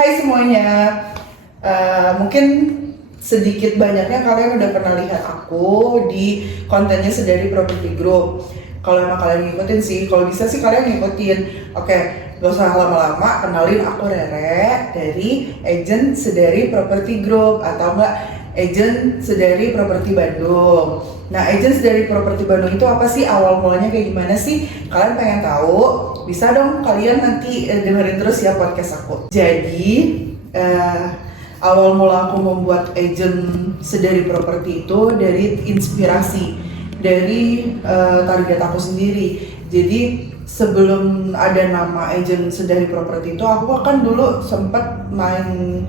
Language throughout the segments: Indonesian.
Hai semuanya. Mungkin sedikit banyaknya kalian udah pernah lihat aku di kontennya Sedari Property Group. Kalau emang kalian ngikutin sih, kalau bisa sih kalian ngikutin. Oke, gak usah lama-lama, kenalin aku Rere dari agent Sedari Property Group atau enggak agent Sedari Property Bandung. Nah, agent Sedari Property Bandung itu apa sih? Awal mulanya kayak gimana sih? Kalian pengen tahu? Bisa dong kalian nanti dengerin terus ya podcast aku. Jadi, awal mula aku membuat agent Sedari Property itu dari inspirasi dari target aku sendiri. Jadi sebelum ada nama agent Sedari Property itu, aku kan dulu sempat main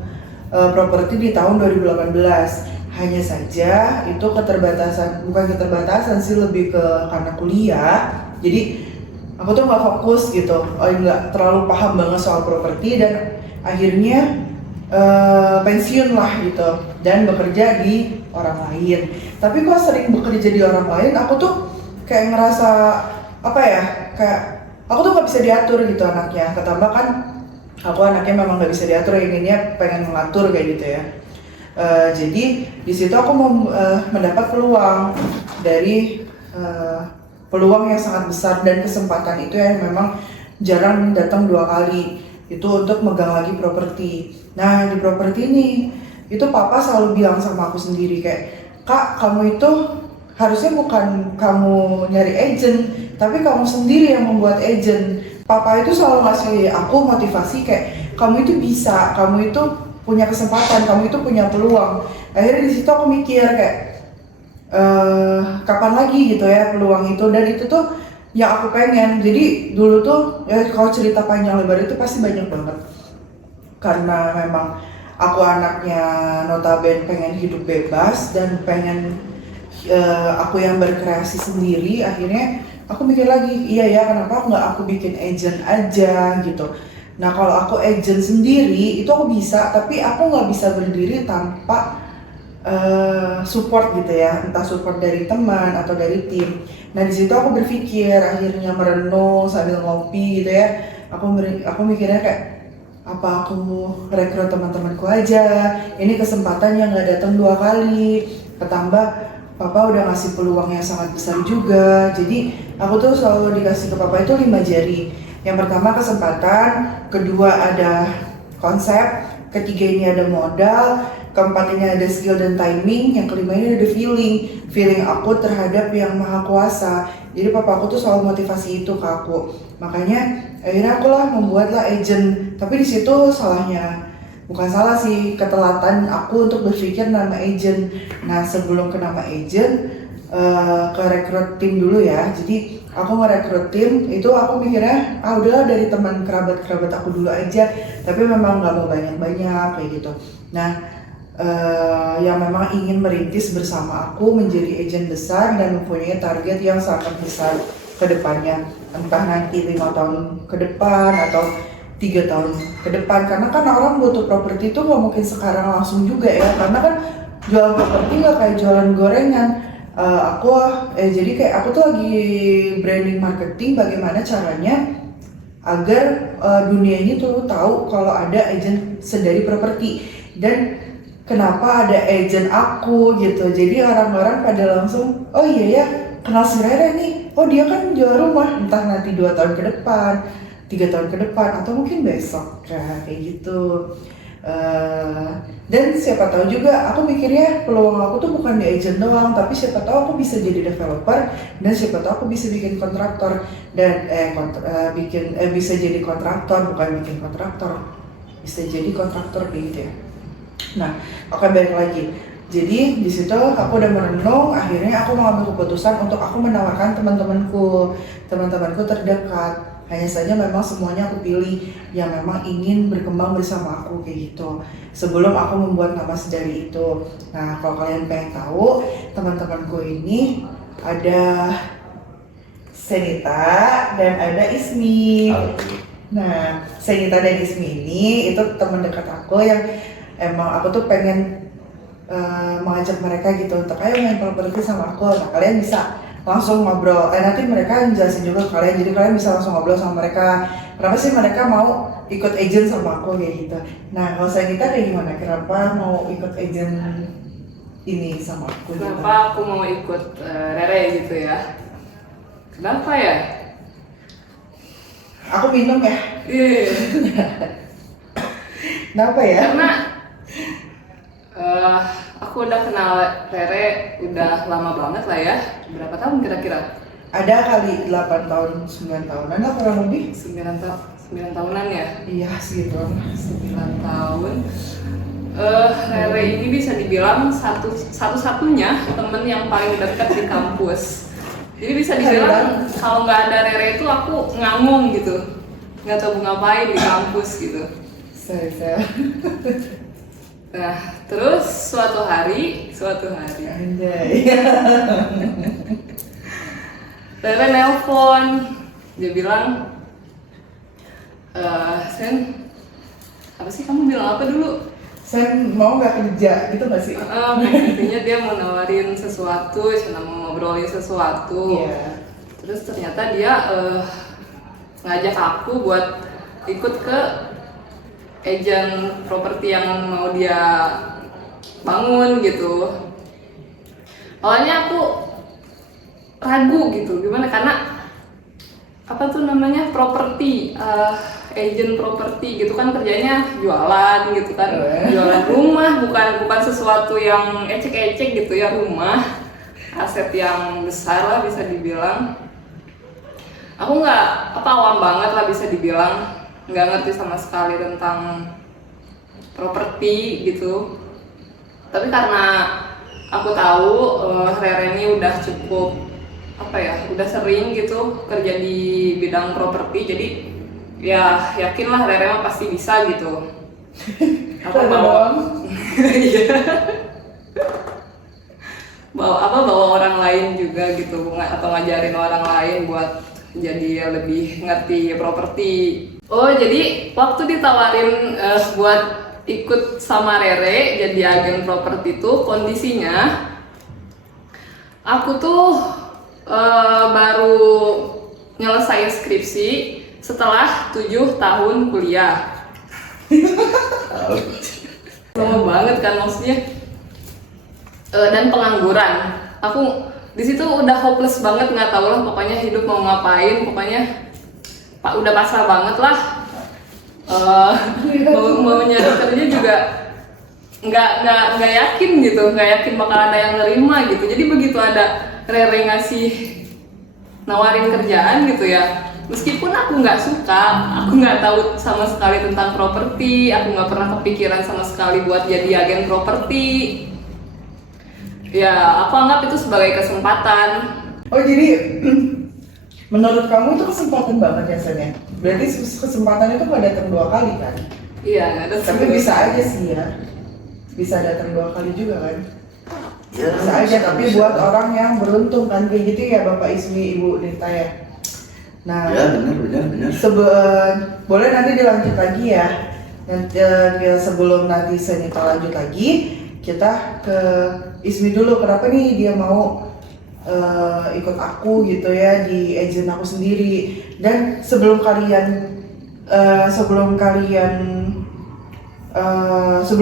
properti di tahun 2018. Hanya saja itu bukan keterbatasan sih, lebih ke karena kuliah. Jadi aku tuh nggak fokus gitu, nggak terlalu paham banget soal properti, dan akhirnya pensiun lah gitu dan bekerja di orang lain. Tapi kok sering bekerja di orang lain, aku tuh kayak ngerasa apa ya, kayak aku tuh nggak bisa diatur gitu anaknya. Ketambah kan aku anaknya memang nggak bisa diatur, inginnya pengen mengatur kayak gitu ya. Jadi di situ aku mendapat peluang dari peluang yang sangat besar dan kesempatan itu yang memang jarang datang dua kali, itu untuk megang lagi properti. Nah, di properti ini itu papa selalu bilang sama aku sendiri kayak, "Kak, kamu itu harusnya bukan kamu nyari agent, tapi kamu sendiri yang membuat agent." Papa itu selalu ngasih aku motivasi kayak, "Kamu itu bisa, kamu itu punya kesempatan, kamu itu punya peluang." Akhirnya di situ aku mikir kayak, kapan lagi gitu ya peluang itu, dan itu tuh yang aku pengen. Jadi dulu tuh ya, kalau cerita panjang lebar itu pasti banyak banget, karena memang aku anaknya notabene pengen hidup bebas dan pengen aku yang berkreasi sendiri. Akhirnya aku mikir lagi, iya ya, kenapa nggak aku bikin agent aja gitu. Nah, kalau aku agent sendiri itu aku bisa, tapi aku nggak bisa berdiri tanpa support gitu ya, entah support dari teman atau dari tim. Nah, di situ aku berpikir, akhirnya merenung sambil ngopi gitu ya. Aku mikirnya kayak, apa aku rekrut teman-temanku aja? Ini kesempatan yang nggak datang dua kali. Ketambah papa udah ngasih peluang yang sangat besar juga. Jadi aku tuh selalu dikasih ke papa itu 5 jari. Yang pertama kesempatan, kedua ada konsep, ketiga ini ada modal, keempat ini ada skill dan timing, yang kelima ini ada feeling aku terhadap yang maha kuasa. Jadi papa aku tuh selalu motivasi itu ke aku. Makanya akhirnya aku lah membuatlah agent. Tapi di situ salahnya, bukan salah sih, ketelatan aku untuk berpikir nama agent. Nah, sebelum ke nama agent, ke rekrut tim dulu ya. Jadi aku ngerekrut tim itu aku mikirnya, udahlah dari teman kerabat aku dulu aja. Tapi memang nggak mau banyak kayak gitu. Nah, yang memang ingin merintis bersama aku menjadi agent besar dan mempunyai target yang sangat besar ke depannya, entah nanti 5 tahun ke depan atau 3 tahun ke depan. Karena kan orang butuh properti itu nggak mungkin sekarang langsung juga ya, karena kan jualan properti nggak kayak jualan gorengan. Jadi kayak aku tuh lagi branding marketing, bagaimana caranya agar dunia ini tuh tahu kalau ada agent Sedari Properti dan kenapa ada agent aku gitu. Jadi orang-orang pada langsung, oh iya ya, kenal si Rere nih, oh dia kan jual rumah, entah nanti 2 tahun ke depan, 3 tahun ke depan, atau mungkin besok kayak gitu. Dan siapa tahu juga, aku mikirnya peluang aku tuh bukan di agent doang, tapi siapa tahu aku bisa jadi developer, dan siapa tahu aku bisa bikin kontraktor dan bisa jadi kontraktor, bukan bikin kontraktor, bisa jadi kontraktor kayak gitu ya. Nah, oke, balik lagi. Jadi di situ aku udah merenung, akhirnya aku mengambil keputusan untuk aku menawarkan teman-temanku terdekat. Hanya saja memang semuanya aku pilih yang memang ingin berkembang bersama aku kayak gitu, sebelum aku membuat nama Sedari itu. Nah, kalau kalian pengen tahu, teman-temanku ini ada Senita dan ada Ismi. Nah, Senita dan Ismi ini itu teman dekat aku yang emang aku tuh pengen mengajak mereka gitu untuk ayo main properti sama aku. Nah, kalian bisa langsung ngobrol, nanti mereka jelasin juga ke kalian, jadi kalian bisa langsung ngobrol sama mereka. kenapa sih mereka mau ikut agent sama aku kayak gitu. Nah kalau saya kita kayak gimana, kenapa mau ikut agent ini sama aku gitu? Kenapa aku mau ikut Rere gitu ya? Kenapa ya? Aku minum ya. Kenapa ya? Karena aku udah kenal Rere udah lama banget lah ya. Berapa tahun kira-kira? Ada kali 8 tahun, 9 tahunan lah kurang lebih. 9 tahunan ya? Iya segitu. 9 tahun. Rere ini bisa dibilang satu-satunya temen yang paling dekat di kampus. Jadi bisa dibilang kalau nggak ada Rere itu aku nganggung gitu, nggak tahu mau ngapain di kampus gitu. Saya. Nah, terus suatu hari Anjay. Rere nelpon, dia bilang, Sen, apa sih kamu bilang apa dulu? Sen mau nggak kerja gitu nggak sih? Intinya dia mau nawarin sesuatu, mau ngobrolin sesuatu. Iya. Terus ternyata dia ngajak aku buat ikut ke agent properti yang mau dia bangun gitu. Awalnya aku ragu gitu, gimana? Karena apa tuh namanya properti, agent properti gitu kan kerjanya jualan gitu kan, jualan rumah, bukan sesuatu yang ecek-ecek gitu ya, rumah aset yang besar lah bisa dibilang. Aku nggak awam banget lah bisa dibilang, nggak ngerti sama sekali tentang properti gitu. Tapi karena aku tahu Rere ini udah cukup udah sering gitu kerja di bidang properti, jadi ya yakinlah Rere mah pasti bisa gitu. Aku bawa bawa orang lain juga gitu, atau ngajarin orang lain buat jadi lebih ngerti properti. Oh, jadi waktu ditawarin buat ikut sama Rere jadi agen properti itu kondisinya aku tuh baru nyelesain skripsi setelah 7 tahun kuliah. Lama banget kan maksudnya. Dan pengangguran. Aku di situ udah hopeless banget, nggak tahu lah pokoknya hidup mau ngapain, pokoknya udah pasrah banget lah. Mau nyari kerja juga nggak yakin gitu, nggak yakin bakal ada yang nerima gitu. Jadi begitu ada Rere ngasih nawarin kerjaan gitu ya, meskipun aku nggak suka, aku nggak tahu sama sekali tentang properti, aku nggak pernah kepikiran sama sekali buat jadi agen properti. Ya, aku anggap itu sebagai kesempatan. Oh jadi menurut kamu itu kesempatan banget ya Sen ya? Berarti kesempatan itu nggak datang 2 kali kan? Iya, nggak ada. Tapi bisa aja sih ya, bisa datang 2 kali juga kan? Ya, bisa aja, tapi buat orang yang beruntung kan kayak gitu ya Bapak Ismi, Ibu Nita ya. Nah, ya benar. Boleh nanti dilanjut lagi ya. Nanti sebelum nanti Senita lanjut lagi, kita ke Ismi dulu. Kenapa nih dia mau ikut aku gitu ya di agent aku sendiri? Dan sebelum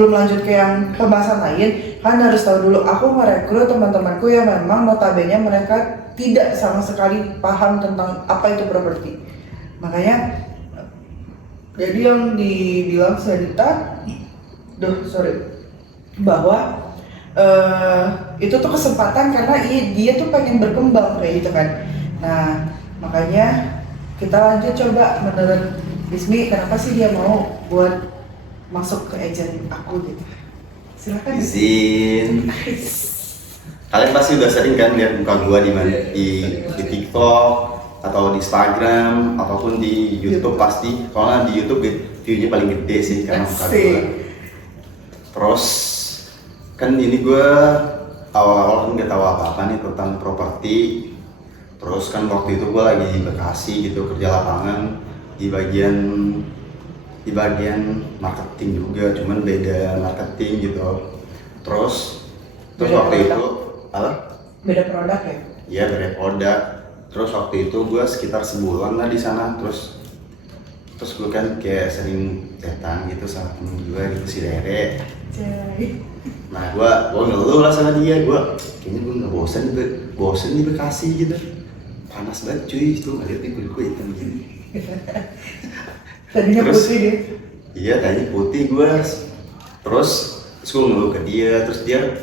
lanjut ke yang pembahasan lain, kan harus tahu dulu aku merekrut teman-temanku yang memang notabene mereka tidak sama sekali paham tentang apa itu properti. Makanya jadi yang dibilang Senita, bahwa itu tuh kesempatan karena dia tuh pengen berkembang kayak gitu kan. Nah makanya kita lanjut coba, menurut Ismi kenapa sih dia mau buat masuk ke agent aku gitu? Silakan. Izin. Kalian pasti udah sering kan lihat muka gua di mana, di TikTok atau di Instagram ataupun di YouTube pasti. Kalau di YouTube view-nya paling gede sih karena muka gua. Terus kan ini gua awal-awal kan nggak tahu apa-apa nih tentang properti. Terus kan waktu itu gua lagi di Bekasi gitu kerja lapangan di bagian marketing juga, cuman beda marketing gitu. Terus waktu itu beda produk ya? Iya, beda produk. Terus waktu itu gue sekitar sebulan lah di sana. Terus Terus gue kan kayak sering chatan gitu sama temen gue gitu, si Rere. Jai. Nah gue ngeluh lah sama dia, kayaknya gue nggak bosen di Bekasi gitu. Panas banget cuy, itu ngeliat di kulit gue hitam gini. Tadinya Terus, putih deh. Iya tadinya putih gue. Terus gue ngeluh ke dia, terus dia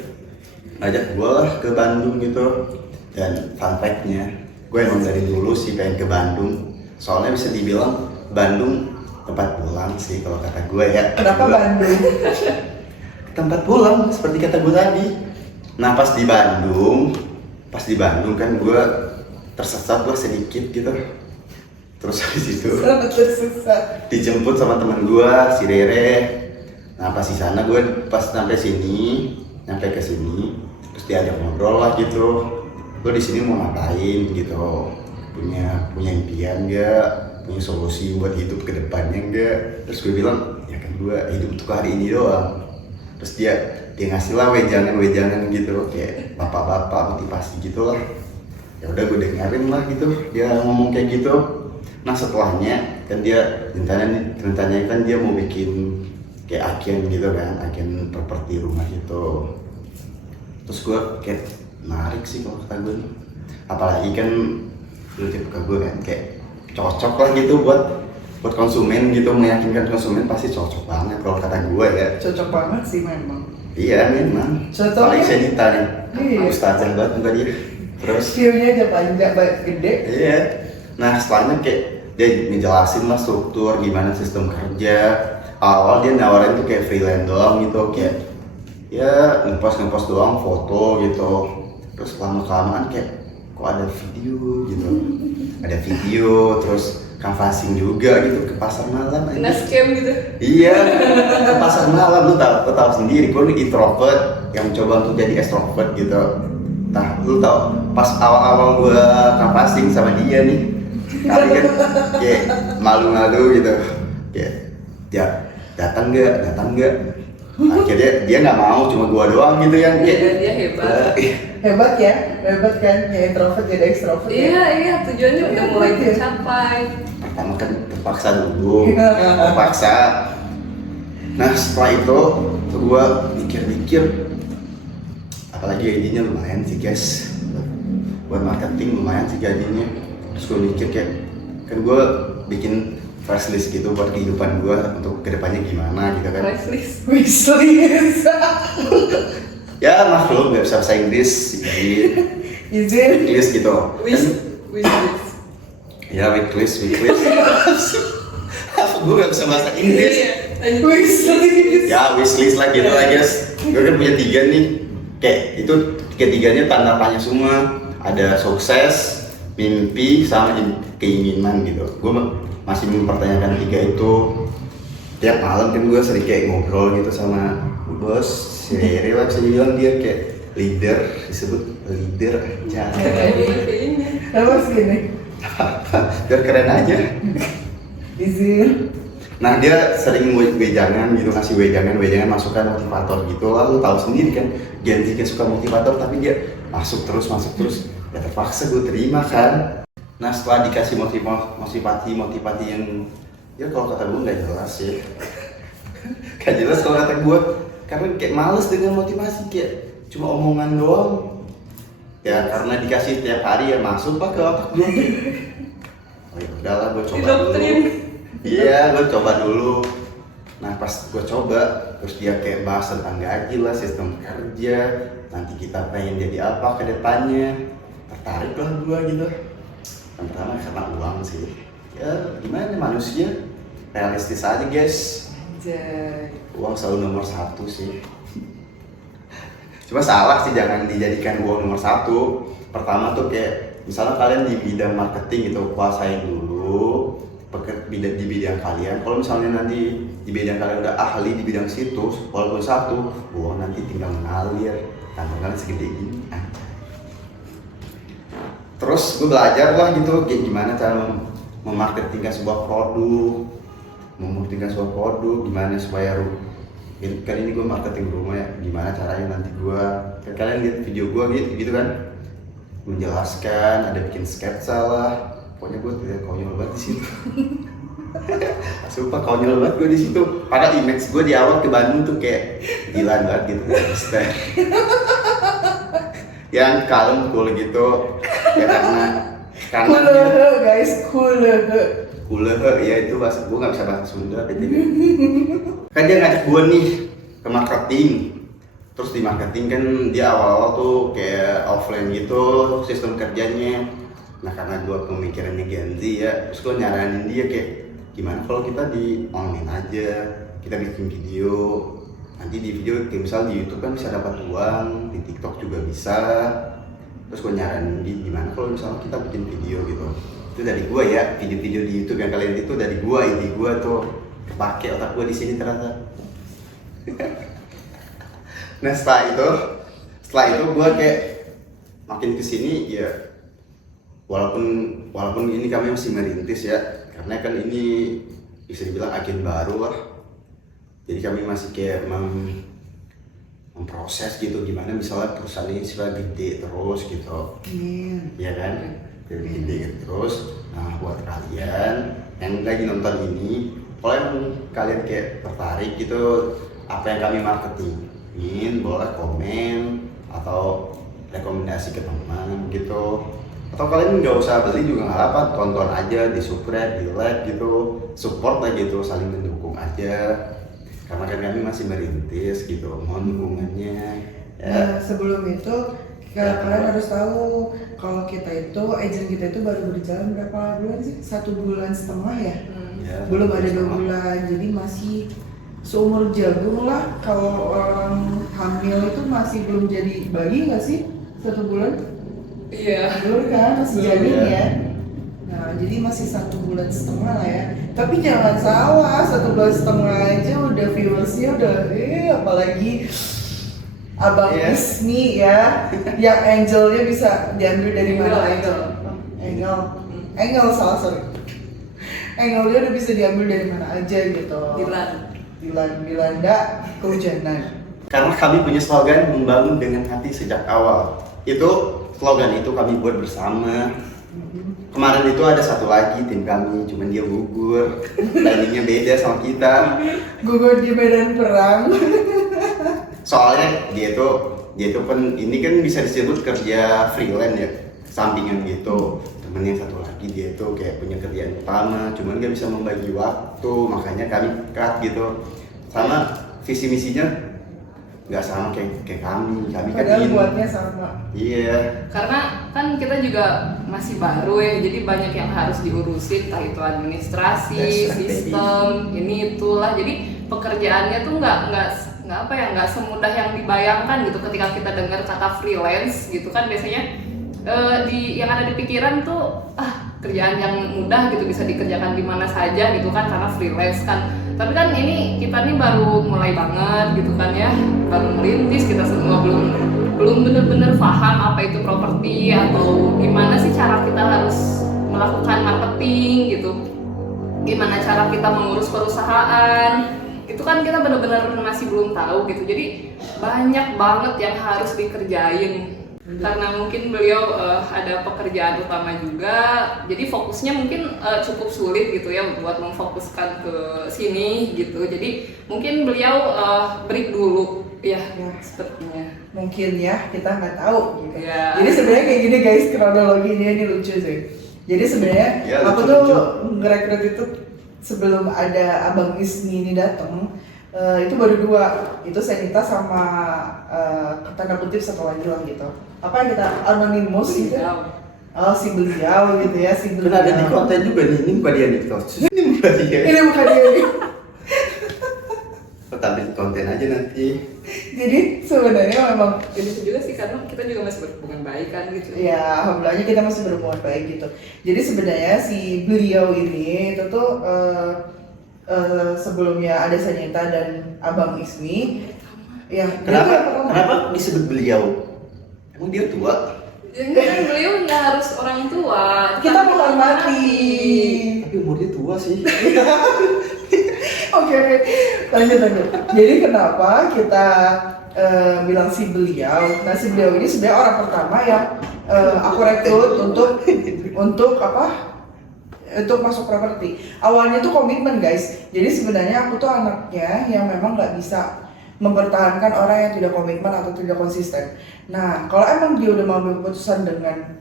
ngajak gue lah ke Bandung gitu. Dan fun fact-nya, gue emang dari dulu sih pengen ke Bandung. Soalnya bisa dibilang Bandung tempat pulang sih kalau kata gue ya. Kenapa Bandung? Tempat pulang seperti kata gue tadi. Nah pas di Bandung kan gue tersesat lah sedikit gitu. Terus habis itu Selamat tersesat. dijemput sama teman gue si Rere. Nah pas di sana gue pas nyampe ke sini terus diajak ngobrol lah gitu. Lo di sini mau ngapain gitu? Punya impian nggak? Punya solusi buat hidup ke depannya nggak? Terus gue bilang ya kan gue hidup untuk hari ini doang. Terus dia ngasih lah wejangan gitu kayak bapak-bapak motivasi gitu lah. Ya udah gue dengerin lah gitu dia ngomong kayak gitu. Nah setelahnya kan dia rencananya kan dia mau bikin kayak agen gitu kan, agen properti rumah gitu. Terus gue kayak menarik sih kalau kata gue, apalagi kan lu tipe ke gue kan kayak cocok lah gitu buat konsumen gitu, meyakinkan konsumen pasti cocok banget kalau kata gue ya. Cocok banget sih memang. Iya memang. Contohnya? Paling Senita nih, Iya. ustazah banget muka dia. Terus View-nya aja panjang, gede. iya. Nah setelahnya kayak dia ngejelasin lah struktur gimana sistem kerja. Awal dia nawarin tuh kayak freelance doang gitu, kayak ya ngepost doang foto gitu. Terus lama-kelamaan kayak kok ada video gitu, terus canvassing juga gitu ke pasar malam aja. Kena scam gitu. Iya, ke pasar malam. Lu tahu sendiri, gue nih introvert yang coba untuk jadi extrovert gitu. Nah, lu tahu pas awal-awal gue canvassing sama dia nih, kali kan kayak malu-malu gitu, kayak ya datang nggak. Akhirnya dia nggak mau, cuma gua doang gitu yang kayak Dia hebat. Hebat kan, ya introvert jadi extrovert. Iya, tujuannya udah mulai Iya. tercapai. pertama kan terpaksa dulu, terpaksa. Nah setelah itu gua mikir, apalagi gajinya lumayan sih guys, buat marketing lumayan sih gajinya. Terus gua mikir kayak kan gua bikin flash list gitu buat kehidupan gue untuk kedepannya gimana gitu kan. Wishlist. Ya maklum nggak bisa bahasa Inggris, jadi Izin. Inggris gitu. Wishlist. Ya wishlist. Gue nggak bisa bahasa Inggris. Wishlist. Ya wishlist lah gitu lah guys. Gue kan punya 3 nih, kayak itu tiga-tiganya tanda tanya semua. Ada sukses, mimpi, sama keinginan gitu. Gue masih mempertanyakan 3 itu. Tiap malam kan gue sering kayak ngobrol gitu sama bos si Rere lah, bisa dibilang dia kayak leader, disebut leader aja. Kenapa segini? Biar keren aja. Izin. Nah dia sering wejangan gitu, ngasih wejangan masukan motivator gitu lah. Lu tahu sendiri kan, Gen Z kayak suka motivator tapi dia masuk terus. Ya terpaksa gue terima kan. Nah setelah dikasih motivasi yang ya kalau kata gue nggak jelas sih. Gak jelas kalau kata gue, karena kayak males dengan motivasi, kayak cuma omongan doang. Ya karena dikasih tiap hari ya masuk pak ke otak gue. Oh ya udahlah gue coba dulu. Iya gue coba dulu. Nah pas gue coba, terus dia kayak bahas tentang gaji lah, sistem kerja, nanti kita pengen jadi apa ke depannya. Tertarik lah gue gitu. Yang pertama karena uang sih. Ya gimana manusia, realistis aja guys. Uang selalu nomor 1 sih. Cuma salah sih, jangan dijadikan uang nomor 1. Pertama tuh kayak misalnya kalian di bidang marketing gitu, kuasain dulu di bidang kalian. Kalau misalnya nanti di bidang kalian udah ahli di bidang situs, walaupun 1, uang nanti tinggal mengalir, kantong kalian segede gini. Terus gue belajar lah gitu, kayak gimana cara memarketingkan sebuah produk, gimana supaya kali ini gue marketing rumah ya, gimana caranya nanti gue, kalian lihat video gue gitu kan, menjelaskan, ada bikin sketsa lah, pokoknya gue tidak konyol banget di situ. Sumpah konyol banget gue di situ. Padahal image gue di awal ke Bandung tuh kayak gila banget gitu. Yang kalem cool gitu. Ya karena Kulehe guys, kulehe. ya itu bahasa gue nggak bisa bahasa Sunda gitu. Kan dia ngajak gue nih ke marketing. Terus di marketing kan dia awal-awal tuh kayak offline gitu sistem kerjanya. Nah karena gue pemikirannya Gen Z ya, terus gue nyaranin dia kayak gimana kalau kita di online aja, kita bikin video, nanti di video kayak misal di YouTube kan bisa dapat uang, di TikTok juga bisa. Terus gue nyaranin dia gimana kalau misalnya kita bikin video gitu. Itu dari gue ya, video-video di YouTube yang kalian itu dari gue, ide gue tuh pakai otak gue di sini ternyata. Nah setelah itu gue kayak makin kesini ya, walaupun ini kami masih merintis ya, karena kan ini bisa dibilang agen baru lah. Jadi kami masih kayak memproses gitu gimana misalnya perusahaan ini sudah gede terus gitu. Ya kan? Jadi gede terus. Nah buat kalian yang lagi nonton ini, kalau emang kalian kayak tertarik gitu apa yang kami marketingin, boleh komen atau rekomendasi ke teman gitu. Atau kalian nggak usah beli juga nggak apa, tonton aja, di subscribe, di like gitu, support aja gitu, saling mendukung aja. Karena kan kami masih merintis gitu, mohon dukungannya. Ya. Nah, sebelum itu kalian harus tahu kalau kita itu agent kita itu baru berjalan berapa bulan sih? 1,5 bulan ya? Ya, Belum ada 2 bulan, jadi masih seumur jagung lah. Kalau orang hamil itu masih belum jadi bayi nggak sih? 1 bulan? Iya. Belum kan, masih Belum, janin ya. ya. Nah, jadi masih 1,5 bulan lah ya. Tapi jangan salah, 1,5 bulan aja udah viewersnya udah, apalagi Abang Iya. Ismi ya, yang angelnya bisa diambil dari mana aja. Angel salah sorry. Angelnya udah bisa diambil dari mana aja gitu. Dilanda kehujanan. Karena kami punya slogan membangun dengan hati sejak awal. Itu slogan itu kami buat bersama. Kemarin itu ada satu lagi tim kami, cuman dia gugur. Timingnya beda sama kita. Gugur di medan perang. Soalnya dia tuh kan ini kan bisa disebut kerja freelance ya, sampingan gitu. Temen yang satu lagi dia tuh kayak punya kerjaan utama, cuman gak bisa membagi waktu, makanya kami cut gitu. Sama visi misinya nggak sama kayak kami kan Padahal ini. buatnya sama. Iya. Karena kan kita juga masih baru ya, jadi banyak yang harus diurusin, entah itu administrasi, sistem, ini itulah. Jadi pekerjaannya tuh nggak semudah yang dibayangkan gitu. Ketika kita dengar kata freelance gitu kan biasanya yang ada di pikiran tuh kerjaan yang mudah gitu, bisa dikerjakan di mana saja gitu kan karena freelance kan. Tapi kan ini kita nih baru mulai banget gitu kan ya, baru merintis, kita semua belum benar-benar paham apa itu properti atau gimana sih cara kita harus melakukan marketing gitu, gimana cara kita mengurus perusahaan, itu kan kita benar-benar masih belum tahu gitu. Jadi banyak banget yang harus dikerjain. Karena mungkin beliau ada pekerjaan utama juga, jadi fokusnya mungkin cukup sulit gitu ya buat memfokuskan ke sini gitu. Jadi mungkin beliau break dulu ya sepertinya. Mungkin ya, kita nggak tahu gitu. Ya. Jadi sebenarnya kayak gini guys, kronologinya ini lucu sih. Jadi sebenarnya Ya, aku lucu. tuh ngerekrut itu sebelum ada Abang Ismi ini datang. Itu baru 2, itu Senita sama tanda kutip satu lagi lah gitu. Apa yang kita anonimus gitu? Oh si beliau gitu ya, si beliau. Kan ada di konten juga nih, ini bukan dia nih ini bukan dia. Ini bukan dia nih. Tampil di konten aja nanti. Jadi sebenarnya memang Itu juga sih karena kita juga masih berhubungan baik kan gitu. ya alhamdulillahnya kita masih berhubungan baik gitu. Jadi sebenarnya si beliau ini itu tuh sebelumnya ada Sanita dan Abang Ismi. Ya, Kenapa disebut beliau? Emang dia tua? Ya enggak kan beliau nggak harus orang tua. Kita menghormati. Tapi umur dia tua sih. Oke, lanjut. Jadi kenapa kita bilang si beliau? Nah si beliau ini sebenarnya orang pertama yang aku rekrut untuk apa? untuk masuk properti. Awalnya tuh komitmen guys. Jadi sebenarnya aku tuh anaknya yang memang nggak bisa mempertahankan orang yang tidak komitmen atau tidak konsisten. Nah, kalau emang dia udah mengambil keputusan dengan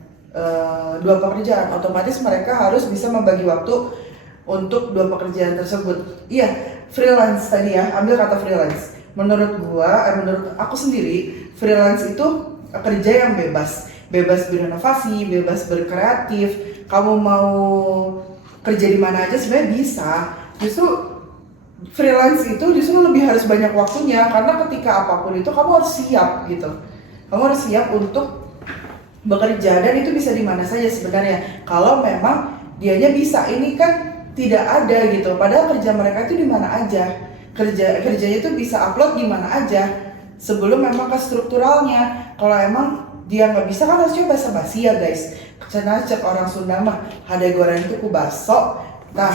dua pekerjaan, otomatis mereka harus bisa membagi waktu untuk dua pekerjaan tersebut. Iya, freelance tadi ya, ambil kata freelance. Menurut aku sendiri, freelance itu kerja yang bebas berinovasi, bebas berkreatif. Kamu mau kerja di mana aja sebenarnya bisa. Justru freelance itu justru lebih harus banyak waktunya, karena ketika apapun itu kamu harus siap gitu. Kamu harus siap untuk bekerja, dan itu bisa di mana saja sebenarnya. Kalau memang dianya bisa, ini kan tidak ada gitu. Padahal kerja mereka itu di mana aja. Kerjanya itu bisa upload di mana aja sebelum memang ke strukturalnya. Kalau emang dia nggak bisa kan harusnya basa-basi ya guys. Karena cek orang Sunda mah ada goreng itu ku baso. Nah,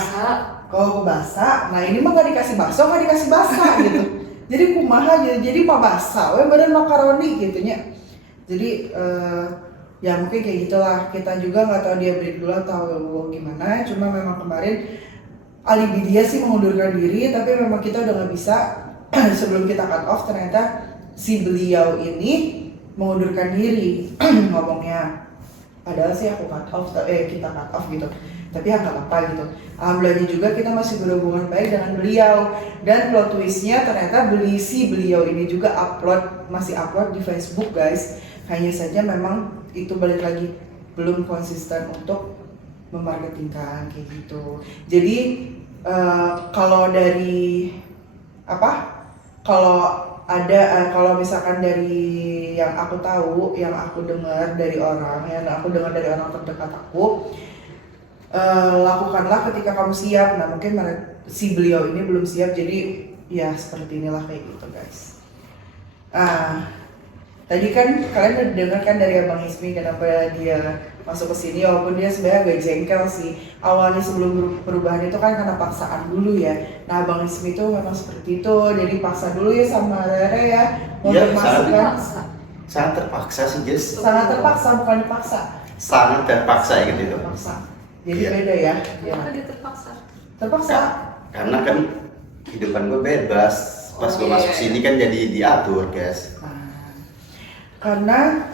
kalau ku basa, nah ini mah nggak dikasih bakso, nggak dikasih basa gitu. Jadi kumaha jadi mah basa, we badan makaroni gitunya. Jadi ya mungkin kayak gitulah. Kita juga nggak tahu dia break dulu atau gimana. Cuma memang kemarin alibi dia sih mengundurkan diri, tapi memang kita udah nggak bisa. Sebelum kita cut off ternyata si beliau ini mengundurkan diri ngomongnya. Padahal sih aku kita cut off gitu, tapi ya nggak apa-apa gitu. Alhamdulillah juga kita masih berhubungan baik dengan beliau, dan plot twistnya ternyata beliau ini juga masih upload di Facebook guys. Hanya saja memang itu balik lagi belum konsisten untuk memarketingkan kayak gitu. Jadi kalau dari kalau misalkan dari yang aku tahu, yang aku dengar dari orang terdekat aku, lakukanlah ketika kamu siap. Nah mungkin si beliau ini belum siap, jadi ya seperti inilah kayak gitu guys. Tadi kan kalian udah dengar kan dari Abang Ismi kenapa dia masuk ke sini, walaupun dia sebenarnya agak jengkel sih. Awalnya sebelum perubahan itu kan karena paksaan dulu ya. Nah Abang Ismi itu memang seperti itu, jadi paksa dulu ya sama Rere ya untuk masukkan. Sangat terpaksa sih Jess. Sangat terpaksa, bukan dipaksa. Sangat terpaksa ya gitu. Terpaksa. Jadi beda ya. Kenapa dia terpaksa? Terpaksa. Karena kan kehidupan gue bebas. Pas gue masuk sini kan jadi diatur guys. Karena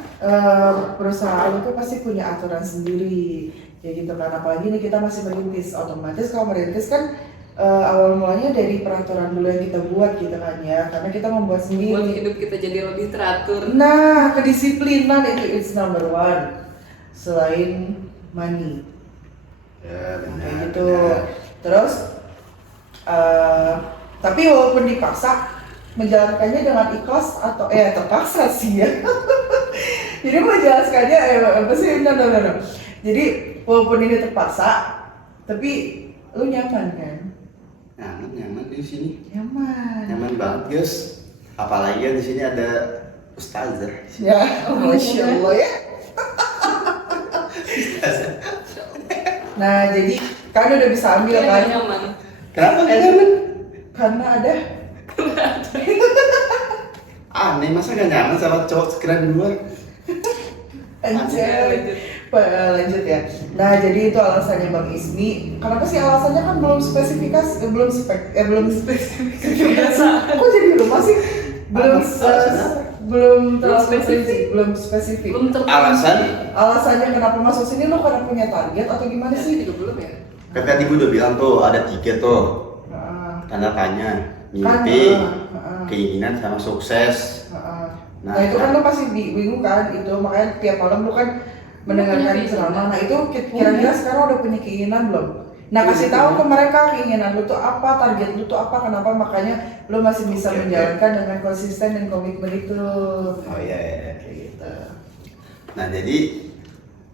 perusahaan itu pasti punya aturan sendiri, kayak gitu kan. Apalagi ini kita masih merintis, otomatis kalau merintis kan awal mulanya dari peraturan dulu yang kita buat gitu kan ya, karena kita membuat sendiri. Buat hidup kita jadi lebih teratur. Nah, kedisiplinan itu it's number one selain money. Ya, benar, kayak gitu. benar. Terus tapi walaupun dipaksa, menjalankannya dengan ikhlas atau terpaksa sih ya. Jadi menjelaskannya no. Jadi walaupun ini terpaksa, tapi lu nyaman kan? Nyaman di sini. Nyaman Banget guys. Apalagi di sini ada ustazah. Ya, masya Allah ya. Nah jadi kan udah bisa ambil kan? Nyaman. Kenapa gak nyaman? Karena ada. Aneh, masa gak nyaman sama cowok sekeren di luar? Lanjut ya. Nah jadi itu alasannya Bang Ismi. Kenapa sih alasannya kan belum spesifikasi, belum spesifikasi. Kok jadi lupa sih? Belum spesifik. Alasannya kenapa masuk sini, lo karena punya target atau gimana sih? Juga belum ya. Kan tadi gue udah bilang tuh ada 3 tuh. Tanda tanya, mimpi, keinginan sama sukses. Nah itu kan lo pasti bingung kan, itu makanya tiap malam lo kan mendengarkan ceramah. Nah itu kira-kira sekarang udah punya keinginan belum? Nah kasih tahu ke mereka keinginan lo tuh apa, target lo tuh apa, kenapa makanya lo masih bisa menjalankan dengan konsisten dan komitmen itu. Oh iya. Gitu. Nah jadi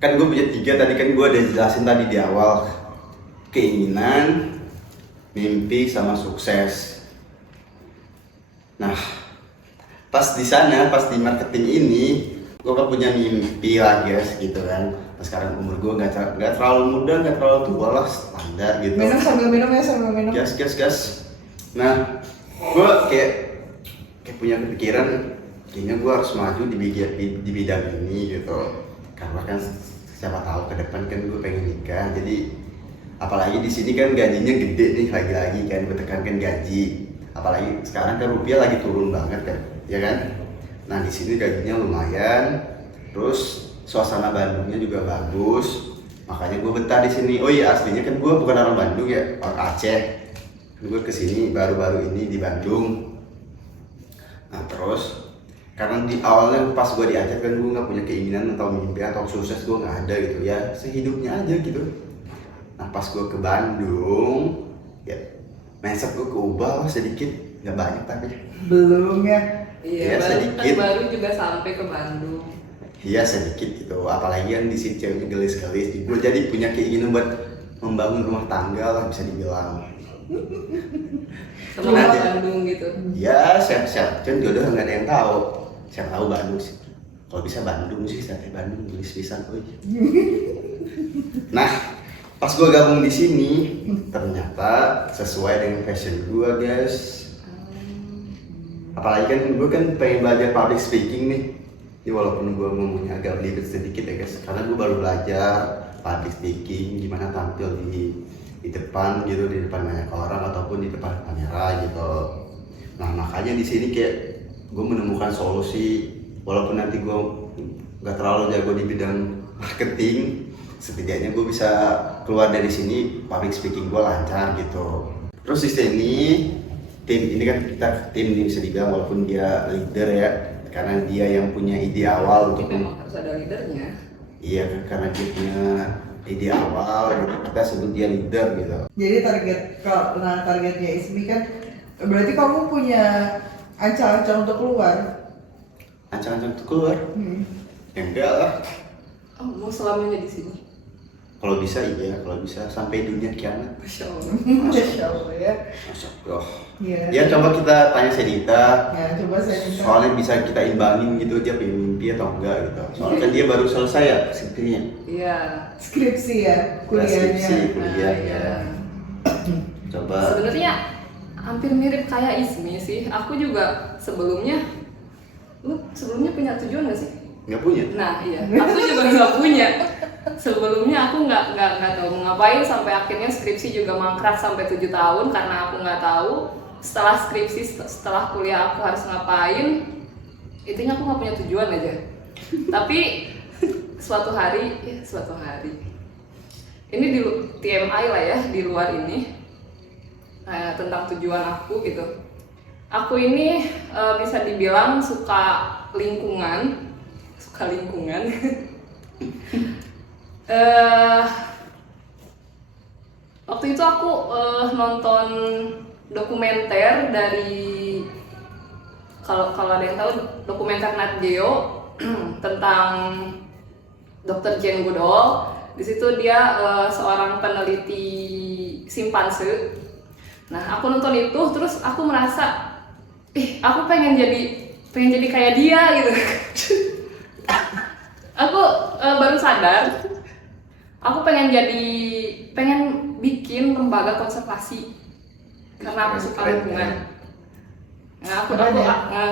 kan gue punya 3 tadi kan gue udah jelasin tadi di awal, keinginan, mimpi sama sukses. Nah pas di sana, pas di marketing ini, gue kan punya mimpi lah guys gitu kan. Nah, sekarang umur gue nggak terlalu muda, nggak terlalu tua lah, standar gitu. Minum sambil minum. Gas. Nah gue kayak punya kepikiran, kayaknya gue harus maju di bidang ini gitu. Karena kan siapa tahu ke depan kan gue pengen nikah, jadi apalagi di sini kan gajinya gede nih, lagi-lagi kan gue tekankan gaji, apalagi sekarang kan rupiah lagi turun banget kan, ya kan. Nah di sini gajinya lumayan, terus suasana Bandungnya juga bagus, makanya gue betah di sini. Oh iya, aslinya kan gue bukan orang Bandung ya, orang Aceh. Gue kesini baru-baru ini di Bandung. Nah terus karena di awalnya pas gue di Aceh kan gue nggak punya keinginan atau mimpi atau sukses, gue nggak ada gitu ya, sehidupnya aja gitu. Nah pas gue ke Bandung ya mindset gue keubah sedikit, nggak banyak tapi Belum ya. Iya, baru, sedikit. baru juga sampai ke Bandung. iya sedikit gitu, apalagi yang di sini ceweknya gelis-gelis, gue jadi punya keinginan buat membangun rumah tangga lah bisa dibilang. Sama Nah, orang jadi- Bandung gitu. Ya siap-siap, kan jodoh nggak ada yang tahu. Siapa tahu Bandung sih. Kalau bisa Bandung sih, saya Bandung tulis pisan. Nah, pas gue gabung di sini, ternyata sesuai dengan passion gue, guys. Apalagi kan gue kan pengen belajar public speaking nih. Ini walaupun gue ngomongnya agak belibet sedikit ya guys, karena gue baru belajar public speaking, gimana tampil di depan gitu, di depan banyak orang ataupun di depan kamera gitu. Nah makanya di sini kayak gue menemukan solusi, walaupun nanti gue nggak terlalu jago di bidang marketing, setidaknya gue bisa keluar dari sini public speaking gue lancar gitu. Terus di sini tim ini kan kita tim ini bisa dibilang walaupun dia leader ya, karena dia yang punya ide awal untuk Tapi memang harus ada leadernya. iya karena dia punya ide awal gitu, kita sebut dia leader gitu. Jadi targetnya Ismi kan berarti kamu punya ancang-ancang untuk keluar. Ancang-ancang untuk keluar? Ya enggak lah. Oh, mau selamanya di sini. Kalau bisa iya, kalau bisa sampai dunia kiamat. Masya Allah. Masya Allah ya. Masya Allah. Iya. Ya coba kita tanya Sedita. Ya coba saya minta. Soalnya bisa kita imbangin gitu, dia punya mimpi atau enggak gitu. Soalnya kan dia baru selesai ya skripsinya. Iya. Skripsi ya Skripsi, kuliahnya. kuliah Nah, ya. Coba. Sebenarnya hampir mirip kayak Ismi sih. Aku juga sebelumnya punya tujuan gak sih? Nggak punya. Nah iya, aku juga nggak punya. Sebelumnya aku nggak tahu mau ngapain, sampai akhirnya skripsi juga mangkrak sampai 7 tahun karena aku nggak tahu. Setelah skripsi, setelah kuliah aku harus ngapain. Intinya aku nggak punya tujuan aja. Tapi suatu hari ini di TMI lah ya, di luar ini tentang tujuan aku gitu. Aku ini bisa dibilang suka lingkungan. Waktu itu aku nonton dokumenter dari, kalau ada yang tahu, dokumenter Nat Geo tentang Dr. Jane Goodall. Di situ dia seorang peneliti simpanse. Nah, aku nonton itu terus aku merasa, aku pengen jadi kayak dia gitu. Aku baru sadar, aku pengen bikin lembaga konservasi karena aku suka lingkungan. Nah,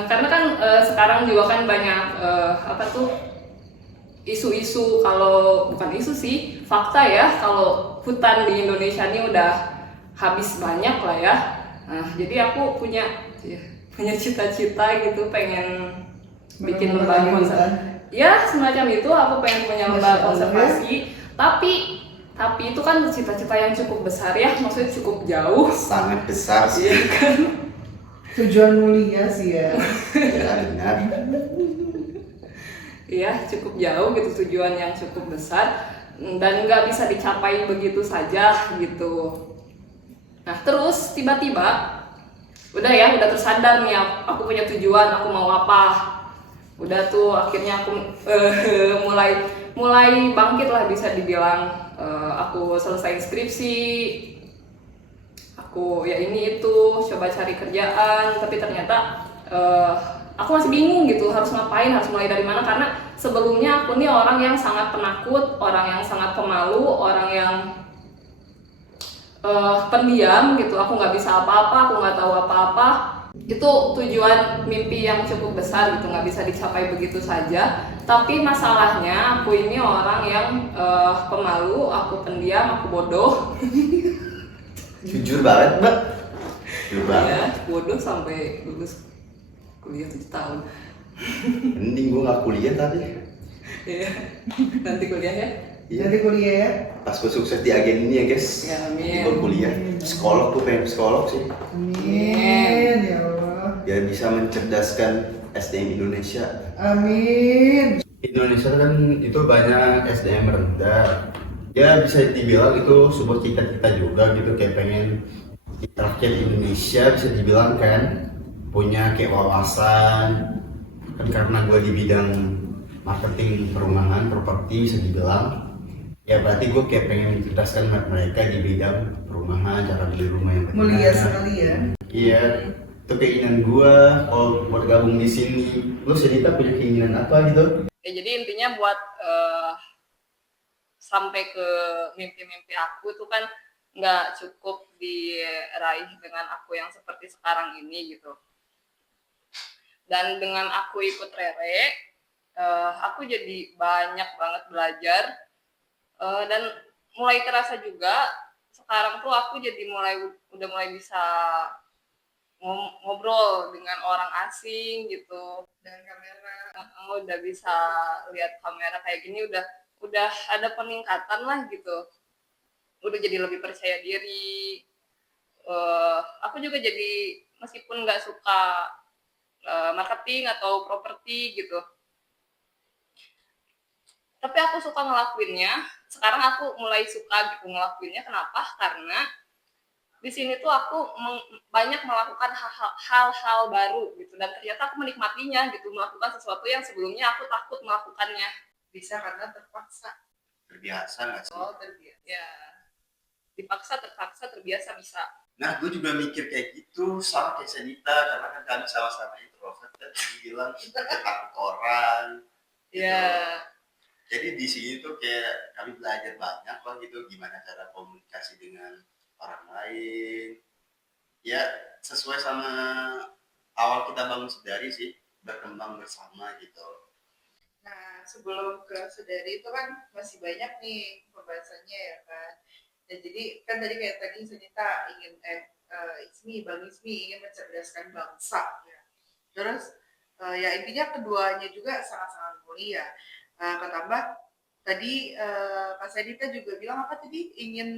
karena kan sekarang juga kan banyak isu-isu, kalau bukan isu sih, fakta ya, kalau hutan di Indonesia ini udah habis banyak lah ya. Nah, jadi aku punya cita-cita gitu, pengen bikin lembaga konservasi. Ya semacam itu, aku pengen punya lembaga konservasi. Tapi itu kan cita-cita yang cukup besar ya, maksudnya cukup jauh. Sangat besar sih. Iya kan? Tujuan mulia sih ya. Ya benar. Iya, cukup jauh gitu, tujuan yang cukup besar dan nggak bisa dicapai begitu saja gitu. Nah terus tiba-tiba udah tersadar nih, aku punya tujuan, aku mau apa. Udah tuh akhirnya aku mulai bangkit lah bisa dibilang. Aku selesai skripsi, aku ya ini itu coba cari kerjaan, tapi ternyata aku masih bingung gitu harus ngapain, harus mulai dari mana, karena sebelumnya aku nih orang yang sangat penakut, orang yang sangat pemalu, orang yang pendiam gitu. Aku nggak bisa apa-apa, aku nggak tahu apa-apa. itu tujuan mimpi yang cukup besar gitu, nggak bisa dicapai begitu saja. Tapi masalahnya aku ini orang yang pemalu, aku pendiam, aku bodoh. Jujur banget mbak. Jujur banget. Ya, bodoh sampai lulus kuliah 7 tahun. Mending gue gak kuliah tadi. Iya, nanti kuliah ya. Iya. Nanti kuliah ya. Pas gue sukses di agen ini ya guys. Ya, amin. Gue kuliah. Psikolog, gue pengen psikolog sih. Amin ya Allah. Biar bisa mencerdaskan SDM Indonesia. Amin. Indonesia kan itu banyak SDM rendah. Ya bisa dibilang itu sebuah cita-cita juga gitu, kayak pengen rakyat Indonesia bisa dibilang kan punya kayak wawasan kan, karena gue di bidang marketing perumahan properti bisa dibilang ya, berarti gue kayak pengen mencerdaskan mereka di bidang perumahan, cara beli rumah yang benar. Mulia sekali ya. Iya, itu keinginan gue kalau buat gabung di sini. Lu Sedita punya keinginan apa gitu? Ya, jadi intinya buat sampai ke mimpi-mimpi aku tuh kan nggak cukup diraih dengan aku yang seperti sekarang ini gitu. Dan dengan aku ikut Rere, aku jadi banyak banget belajar, dan mulai terasa juga sekarang tuh aku jadi udah mulai bisa ngobrol dengan orang asing gitu, dengan kamera. Udah bisa lihat kamera kayak gini, udah ada peningkatan lah gitu, udah jadi lebih percaya diri. Aku juga jadi, meskipun nggak suka marketing atau properti gitu, tapi aku suka ngelakuinnya. Sekarang aku mulai suka gitu ngelakuinnya. Kenapa? Karena di sini tuh aku banyak melakukan hal-hal baru gitu, dan ternyata aku menikmatinya gitu, melakukan sesuatu yang sebelumnya aku takut melakukannya. Bisa karena terpaksa. Terbiasa nggak sih? Oh, terbiasa. Ya, dipaksa, terpaksa, terbiasa, bisa. Nah, gue juga mikir kayak gitu sama kayak Sedita, karena kan kami sama-sama introvert kan, bilang kita takut orang. Gitu. Ya. Jadi di sini tuh kayak kami belajar banyak lah gitu, gimana cara komunikasi dengan orang lain. Ya sesuai sama awal kita bangun Sedari sih, berkembang bersama gitu. Nah, sebelum ke Sedari itu kan masih banyak nih pembahasannya ya kan. Dan jadi kan tadi kayak tadi Senita ingin Bang Ismi ingin mencerdaskan bangsa ya. Terus ya intinya keduanya juga sangat-sangat mulia. Ketambah tadi Kak Sedita juga bilang apa tadi, ingin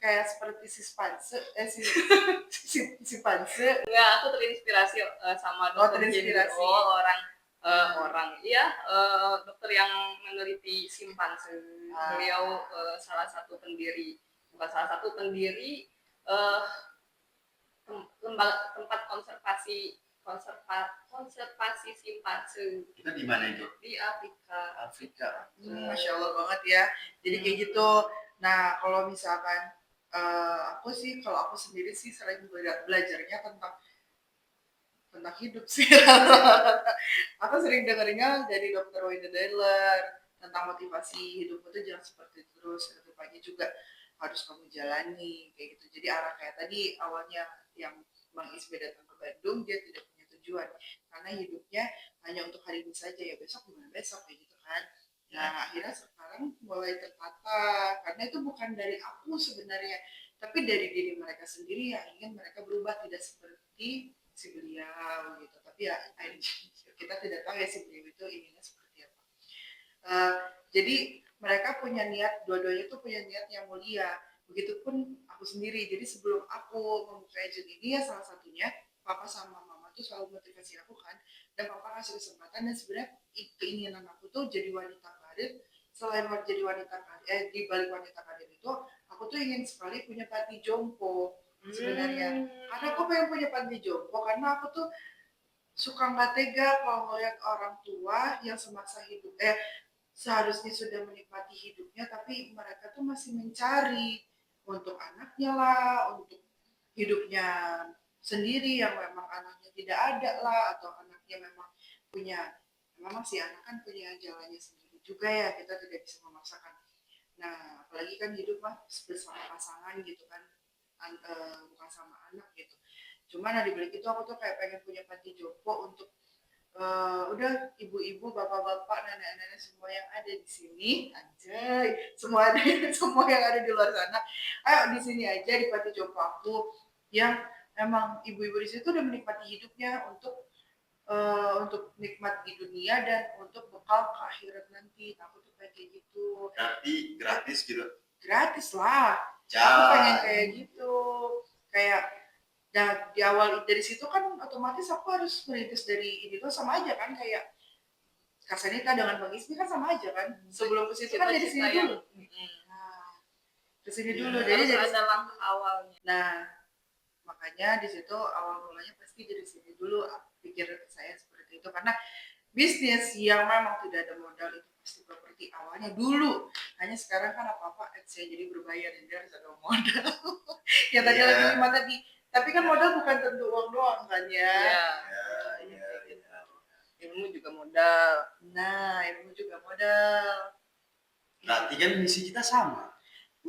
kayak seperti si Spanse, si Panse. Enggak, aku terinspirasi sama dokter terinspirasi. Dokter yang meneliti simpanse. Beliau salah satu pendiri, bukan salah satu pendiri tempat konservasi simpanse. Itu di mana itu? Di Afrika. Masya Allah banget ya. Jadi kayak gitu. Nah, kalau misalkan kalau aku sendiri sih sering belajarnya tentang hidup sih. Aku sering dengerinnya dari Dr. Wayne Dyer tentang motivasi hidupmu tuh jangan seperti itu terus, kedepannya juga harus kamu jalani kayak gitu. Jadi arah kayak tadi awalnya yang Bang Isbe datang ke Bandung, dia tidak punya tujuan karena hidupnya hanya untuk hari ini saja, ya besok gimana besok kayak gitu kan. Nah akhirnya sekarang mulai tertata, karena itu bukan dari aku sebenarnya, tapi dari diri mereka sendiri yang ingin mereka berubah, tidak seperti si beliau gitu. Tapi ya kita tidak tahu ya si beliau itu inginnya seperti apa. Jadi mereka punya niat, dua-duanya tuh punya niat yang mulia. Begitupun aku sendiri. Jadi sebelum aku membuka agent ini ya salah satunya papa sama mama tuh selalu motivasi aku kan, dan papa kasih kesempatan. Dan sebenarnya keinginan aku tuh jadi wanita karir. Selain jadi wanita karir, di balik wanita karir itu aku tuh ingin sekali punya panti jompo sebenarnya. Karena aku pengen punya panti jompo karena aku tuh suka nggak tega kalau ngeliat orang tua yang semasa hidup seharusnya sudah menikmati hidupnya, tapi mereka tuh masih mencari untuk anaknya lah, untuk hidupnya sendiri yang memang anaknya tidak ada lah, atau anaknya memang si anak kan punya jalannya sendiri juga ya, kita tidak bisa memaksakan. Nah apalagi kan hidup mah bersama pasangan gitu kan, bukan sama anak gitu. Cuman di balik itu aku tuh kayak pengen punya panti jompo untuk udah ibu-ibu, bapak-bapak, nenek-nenek semua yang ada di sini, anjay, semua ada semua yang ada di luar sana, ayo di sini aja di panti jompo aku yang emang ibu-ibu di situ udah menikmati hidupnya untuk nikmat di dunia dan untuk bekal ke akhirat nanti. Aku tuh kayak gitu. Berarti gratis gitu. Gratis lah. Aku Jangan. pengen kayak gitu. Kayak di awal dari situ kan otomatis aku harus merintis dari ini tuh sama aja kan kayak Kak Sanita dengan Bang Ismi kan sama aja kan. Sebelum ke situ kan dari sini dulu. Nah, ke sini dulu. Jadi Harus ada langkah awalnya. Nah, makanya di situ awal mulanya pasti dari sini dulu pikir saya seperti itu karena bisnis yang memang tidak ada modal itu pasti properti awalnya dulu. Hanya sekarang kan apa-apa saya jadi berbayar jadi harus ada modal. Yang tadi lagi lima tadi. Tapi kan modal bukan tentu uang doang kan ya. Ilmu juga modal. Nah, ilmu juga modal. Berarti kan misi kita sama.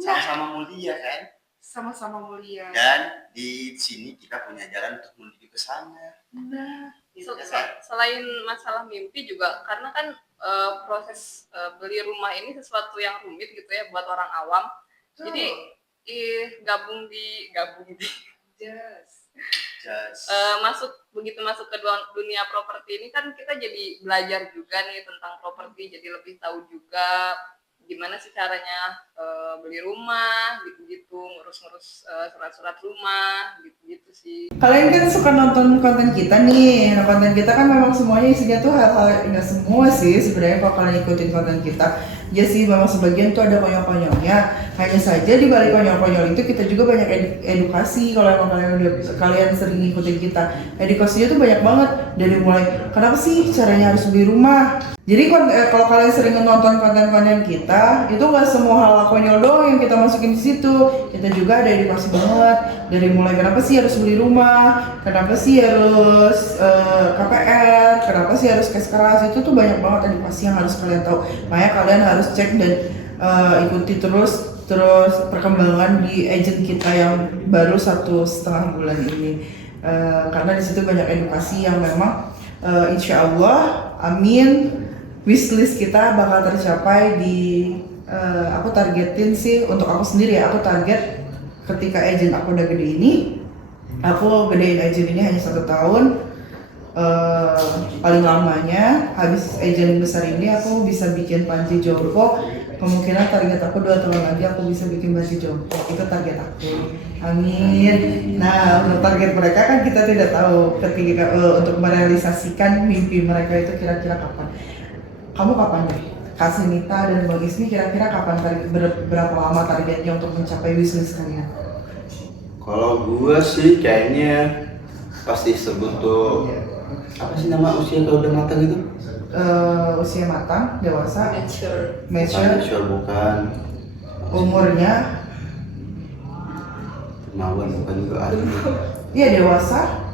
Sama-sama mulia kan? Sama-sama mulia. Dan di sini kita punya jalan untuk menuju ke sana. Nah, Selain masalah mimpi juga karena kan proses beli rumah ini sesuatu yang rumit gitu ya buat orang awam. Jadi gabung di begitu masuk ke dunia properti ini kan kita jadi belajar juga nih tentang properti, jadi lebih tahu juga gimana sih caranya beli rumah gitu-gitu, ngurus-ngurus surat-surat rumah gitu-gitu sih. Kalian kan suka nonton konten kita nih. Nah, konten kita kan memang semuanya isinya tuh hal-hal, nggak semua sih sebenarnya kalau kalian ikutin konten kita. Ya sih, memang sebagian tuh ada konyol-konyolnya. Hanya saja di balik konyol-konyol itu kita juga banyak edukasi. Kalau emang kalian sering ngikutin kita, edukasinya tuh banyak banget. Dari mulai kenapa sih caranya harus beli rumah. Jadi kalau kalian sering nonton konten-konten kita, itu nggak semua hal konyol doang yang kita masukin di situ. Kita juga ada edukasi banget. Dari mulai kenapa sih harus beli rumah, kenapa sih harus KPR, kenapa sih harus cash keras, itu tuh banyak banget edukasi yang harus kalian tahu. Makanya kalian harus cek dan ikuti terus perkembangan di agent kita yang baru 1,5 bulan ini. Karena di situ banyak edukasi yang memang insya Allah, amin, wishlist kita bakal tercapai di aku targetin sih untuk aku sendiri ya, aku target ketika agent aku udah gede ini, aku gedein agent ini hanya 1 tahun, paling lamanya habis agent besar ini aku bisa bikin panti jompo. Kemungkinan target aku 2 tahun lagi aku bisa bikin panti jompo, itu target aku, amin. Nah, untuk target mereka kan kita tidak tahu ketika untuk merealisasikan mimpi mereka itu kira-kira kapan. Kamu kapan deh? Kak Sanita dan Bang Ismi kira-kira kapan berapa lama targetnya untuk mencapai wishlist kalian? Kalau gua sih kayaknya pasti sebutuh apa sih nama usia kalau udah matang itu? Usia matang, dewasa, Mature bukan. Umurnya, Kemauan bukan juga ada. iya dewasa,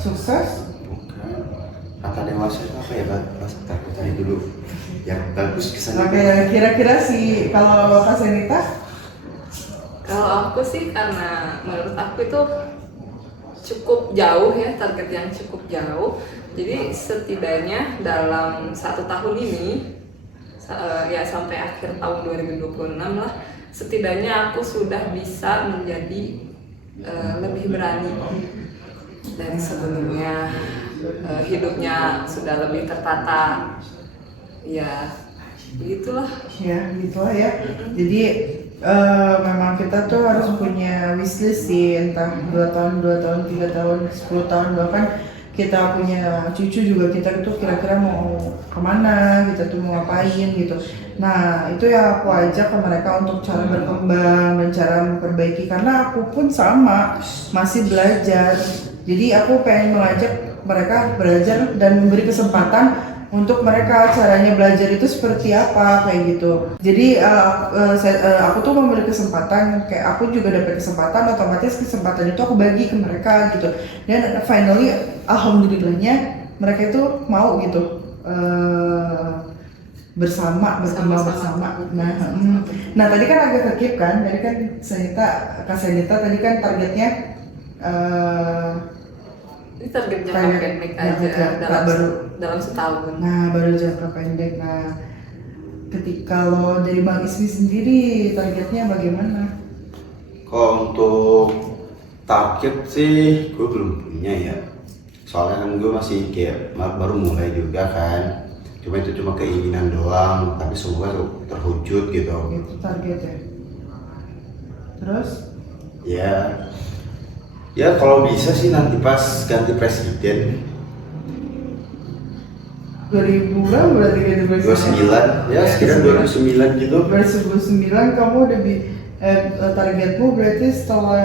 sukses. Bukan. Kata dewasa itu apa ya, Pak? Aku cari dulu yang bagus kesannya. Oke, kira-kira sih kalau Kak Sanita? Kalau aku sih karena menurut aku itu cukup jauh ya, target yang cukup jauh. Jadi setidaknya dalam 1 tahun ini ya sampai akhir tahun 2026 lah, setidaknya aku sudah bisa menjadi lebih berani dari sebelumnya, hidupnya sudah lebih tertata. Ya, begitulah. Ya, gitulah ya. Jadi memang kita tuh harus punya wishlist sih, entah 2 tahun, 3 tahun, 10 tahun, bahkan kita punya cucu juga, kita tuh kira-kira mau kemana, kita tuh mau ngapain gitu. Nah, itu ya aku ajak ke mereka untuk cara berkembang dan cara memperbaiki, karena aku pun sama, masih belajar. Jadi aku pengen mengajak mereka belajar dan memberi kesempatan untuk mereka caranya belajar itu seperti apa kayak gitu. Jadi aku tuh memberi kesempatan, kayak aku juga dapat kesempatan, otomatis kesempatan itu aku bagi ke mereka gitu. Dan finally alhamdulillahnya mereka itu mau gitu berkembang bersama. Nah tadi kan agak kekip kan, tadi kan Kak Sanita tadi kan targetnya Ini target jangka Target pendek jangka aja pendek, dalam setahun. Nah, baru jangka pendek. Nah, ketika lo dari Bang Ismi sendiri targetnya bagaimana? Kalau untuk target sih gue belum punya ya. Soalnya kan gue masih kayak baru mulai juga kan. Cuma itu cuma keinginan doang, tapi semoga terwujud gitu. Itu targetnya. Terus? Ya kalau bisa sih nanti pas ganti presiden 2000 berarti ganti presiden. 29, ya sekitar 2009 gitu. 2009 kamu udah targetmu berarti setelah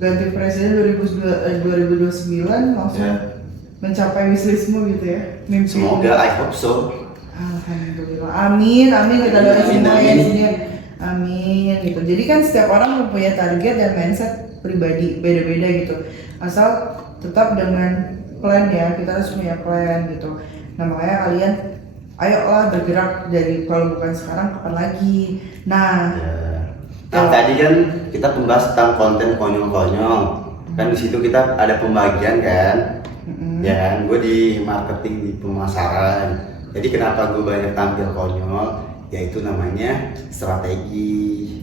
ganti presiden 2029 langsung mencapai wishlistmu gitu ya? Mimpi. Semoga, I hope so. Alhamdulillah, amin kita doain semua ya di sini. Amin gitu. Jadi kan setiap orang mempunyai target dan mindset pribadi beda-beda gitu. Asal tetap dengan plan ya, kita harus punya plan gitu. Nah makanya kalian ayolah bergerak dari kalau bukan sekarang kapan lagi. Nah, Tadi kan kita membahas tentang konten konyol-konyol. Kan di situ kita ada pembagian kan. Ya kan, gue di marketing, di pemasaran. Jadi kenapa gue banyak tampil konyol? Yaitu namanya strategi.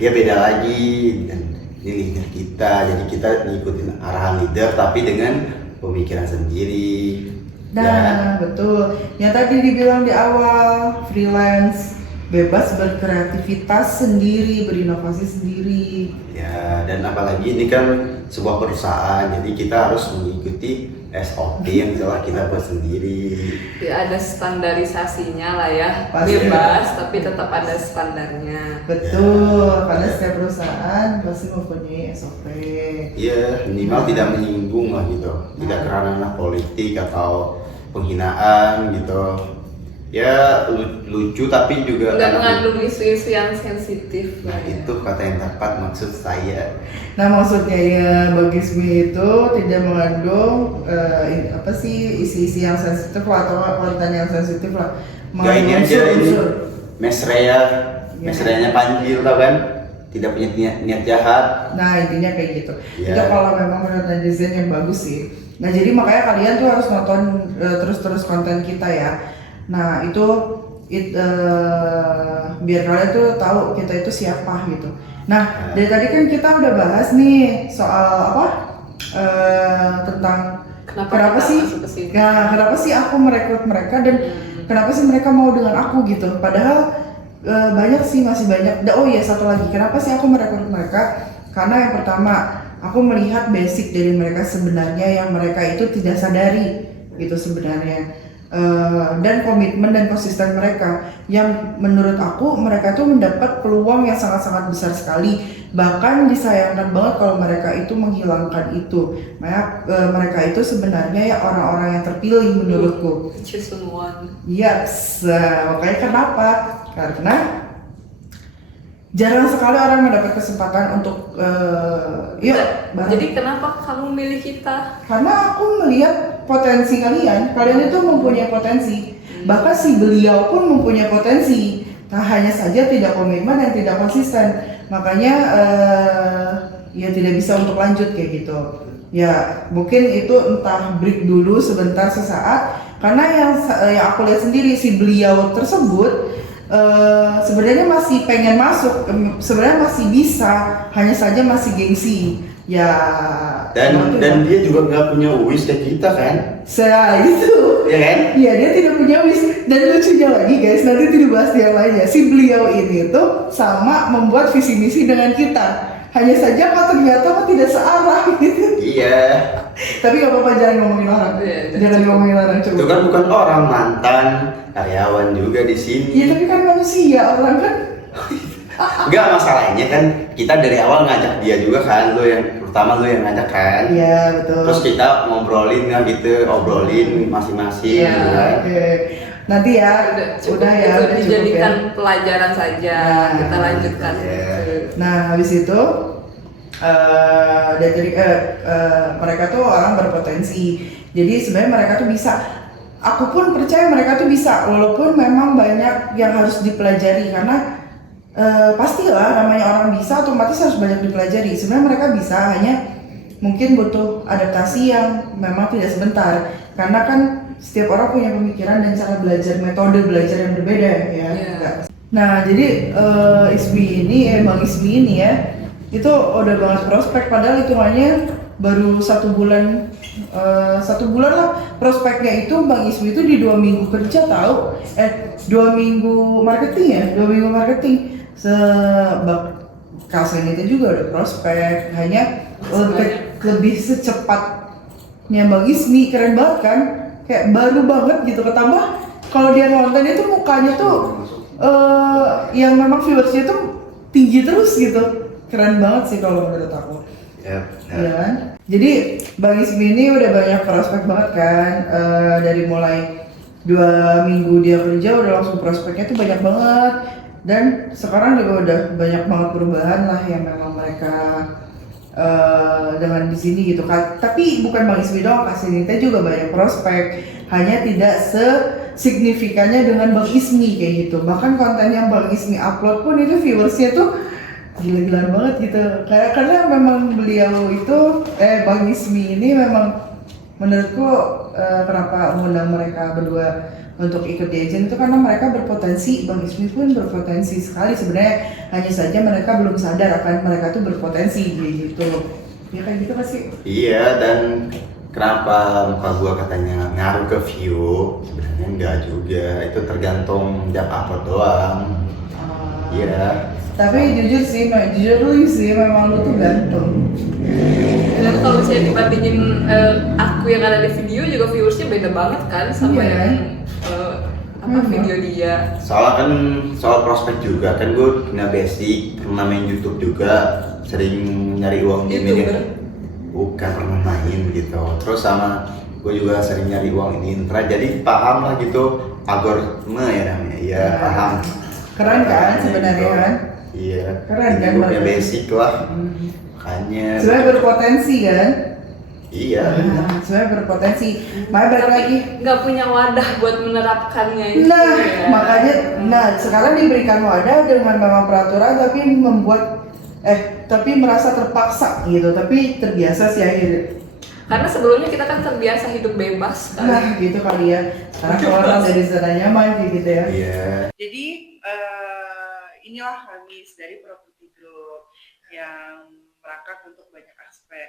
Ya beda lagi. Dan ini leader kita, jadi kita ngikutin arahan leader tapi dengan pemikiran sendiri. Nah, betul. Yang tadi dibilang di awal, freelance, bebas berkreativitas sendiri, berinovasi sendiri. Ya, dan apalagi ini kan sebuah perusahaan, jadi kita harus mengikuti SOP yang telah kita buat sendiri. Ya ada standarisasinya lah ya, Pasti. bebas tapi tetap ada standarnya. Betul, karena setiap perusahaan pasti mempunyai SOP. Iya, minimal tidak menyinggung lah gitu, tidak kerana politik atau penghinaan gitu. Ya lucu tapi juga Nggak mengandung isu-isu yang sensitif. Nah itu kata yang tepat maksud saya. Nah maksudnya ya Bagismi itu tidak mengandung apa sih isi-isi yang sensitif lah, atau konten yang sensitif lah. Gak ini aja ini Mesrea-nya Panji tau kan? Tidak punya niat jahat. Nah intinya kayak gitu. Yeah. Itu kalau memang menurut netizen yang bagus sih. Nah jadi makanya kalian tuh harus nonton terus-terus konten kita ya. Nah itu biar kalian tuh tahu kita itu siapa gitu. Nah dari tadi kan kita udah bahas nih soal apa tentang kenapa sih kenapa sih aku merekrut mereka dan kenapa sih mereka mau dengan aku gitu. Padahal banyak sih, masih banyak. Oh iya, satu lagi, kenapa sih aku merekrut mereka? Karena yang pertama, aku melihat basic dari mereka sebenarnya yang mereka itu tidak sadari gitu sebenarnya. Dan komitmen dan konsisten mereka yang menurut aku mereka tuh mendapat peluang yang sangat-sangat besar sekali, bahkan disayangkan banget kalau mereka itu menghilangkan itu. Mereka itu sebenarnya ya orang-orang yang terpilih menurutku. Chosen one. Yes, makanya kenapa? Karena jarang sekali orang mendapat kesempatan untuk Jadi kenapa kamu milih kita? Karena aku melihat potensi kalian itu mempunyai potensi. Bahkan si beliau pun mempunyai potensi. Nah, hanya saja tidak komitmen dan tidak konsisten. Makanya ya tidak bisa untuk lanjut kayak gitu. Ya mungkin itu entah break dulu sebentar sesaat. Karena yang aku lihat sendiri si beliau tersebut sebenarnya masih pengen masuk, sebenarnya masih bisa, hanya saja masih gengsi. Ya. Dan dia juga nggak punya wish kayak kita kan? Itu. Ya kan? Iya, dia tidak punya wish. Dan lucunya lagi guys, nanti dibahas di yang lainnya. Si beliau ini tuh sama membuat visi misi dengan kita. Hanya saja kok ternyata tidak searah gitu. Iya. Tapi gak apa-apa, jangan ngomongin orang. Jangan ngomongin orang, coba. Itu kan bukan orang, mantan karyawan juga di sini. Iya, tapi kan manusia, orang kan. Enggak, masalahnya kan kita dari awal ngajak dia juga kan, pertama lu yang ngajak kan. Iya, betul. Terus kita ngobrolin kan gitu, obrolin masing-masing. Iya, Oke. Nanti ya, udah ya, itu udah cukup dijadikan ya. pelajaran saja. Nah, Kita lanjutkan. Nah, habis itu mereka tuh orang berpotensi. Jadi sebenarnya mereka tuh bisa. Aku pun percaya mereka tuh bisa, walaupun memang banyak yang harus dipelajari karena pastilah namanya orang bisa otomatis harus banyak dipelajari. Sebenarnya mereka bisa, hanya mungkin butuh adaptasi yang memang tidak sebentar, karena kan setiap orang punya pemikiran dan cara belajar, metode belajar yang berbeda ya. Iya. Nah jadi Bang Ismi ini ya, itu udah banget prospek, padahal hitungannya baru 1 bulan, 1 bulan lah prospeknya itu. Bang Ismi itu di 2 minggu kerja tahu, 2 minggu marketing ya, 2 minggu marketing. Kasen itu juga udah prospek, hanya lebih secepatnya Bang Ismi, keren banget kan, kayak baru banget gitu. Ketambah kalau dia nonton itu mukanya tuh yang memang viewersnya tuh tinggi terus gitu, keren banget sih kalau menurut aku. Ya. Iya kan? Jadi Bang Ismi ini udah banyak prospek banget kan, dari mulai 2 minggu dia kerja udah langsung prospeknya tuh banyak banget, dan sekarang juga udah banyak banget perubahan lah yang memang mereka dengan di sini gitu kan. Tapi bukan Bang Ismi doang, Kak Senita juga banyak prospek, hanya tidak sesignifikannya dengan Bang Ismi kayak gitu. Bahkan konten yang Bang Ismi upload pun itu viewersnya tuh gila-gilaan banget gitu. Karena memang beliau itu Bang Ismi ini memang menurutku kenapa mengundang mereka berdua untuk ikut di agent itu karena mereka berpotensi. Bang Ismi pun berpotensi sekali sebenarnya, hanya saja mereka belum sadar akan mereka tuh berpotensi gitu. Ya kayak gitu pasti. Iya, dan kenapa muka gua katanya ngaruh ke view? Sebenarnya enggak juga, itu tergantung jam upload doang. Iya. Tapi jujur lu sih memang lu tuh ganteng. Dan kalau misalnya dibandingin aku yang ada di video juga viewersnya beda banget kan sama Iya. yang video dia. Soal prospek juga kan gue punya basic, pernah main YouTube juga, sering nyari uang di media. Bukan pernah main gitu. Terus sama gue juga sering nyari uang di internet, jadi paham lah gitu algoritma ya namanya. Iya, paham. Keren kan sebenarnya Gitu. kan? Iya. Keren kan Gue punya mereka? basic lah. Makanya. Sebenarnya berpotensi kan? Iya. Sebenarnya berpotensi. Makanya balik lagi. Nggak punya wadah buat menerapkannya itu. Nah, ya. makanya, sekarang diberikan wadah dengan memang peraturan, tapi merasa terpaksa gitu, tapi terbiasa sih akhirnya. Karena sebelumnya kita kan terbiasa hidup bebas kan. Nah, gitu kali ya. Sekarang keluar dari zona nyaman gitu ya. Iya. Jadi inilah kami dari Property Group yang merangkak untuk banyak aspek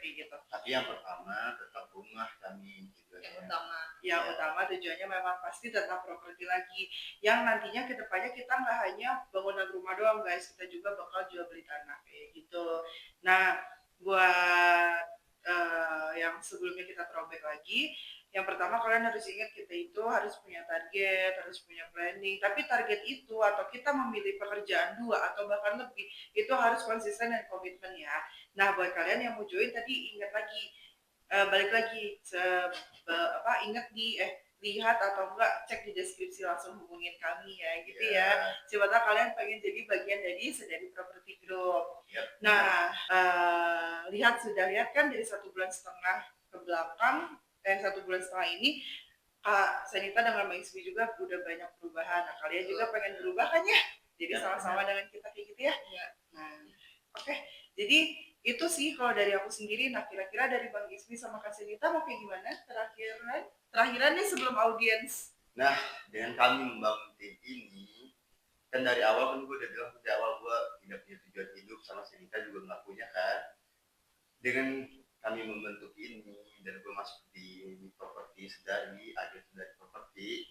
kayak gitu. Tapi yang pertama tetap rumah kami juga. Yang utama tujuannya memang pasti tentang properti lagi, yang nantinya kedepannya kita nggak hanya bangunan rumah doang guys, kita juga bakal jual beli tanah kayak gitu. Nah buat yang sebelumnya kita throwback lagi, yang pertama kalian harus ingat kita itu harus punya target, harus punya planning. Tapi target itu atau kita memilih pekerjaan 2 atau bahkan lebih, itu harus konsisten dan komitmen ya. Nah buat kalian yang mau join tadi ingat lagi, balik lagi ingat lihat atau enggak cek di deskripsi, langsung hubungin kami ya gitu ya. Siapa tahu kalian pengen jadi bagian dari Sedari Property Group. Nah sudah lihat kan dari 1,5 bulan ke belakang, 1,5 bulan ini Kak Senita dengan Mbak Ismi juga udah banyak perubahan. Nah kalian juga pengen berubah kan ya? Jadi sama-sama dengan kita kayak gitu ya. Nah oke. Jadi itu sih kalau dari aku sendiri. Nah kira-kira dari Bang Ismi sama Kak Senita mau kayak gimana terakhiran nih sebelum audiens? Nah, dengan kami membangun tim ini, kan dari awal kan gue udah bilang dari awal gue tidak punya tujuan hidup, sama Senita juga nggak punya kan. Dengan kami membentuk ini dan gue masuk di properti Sedari, agen Sedari Properti,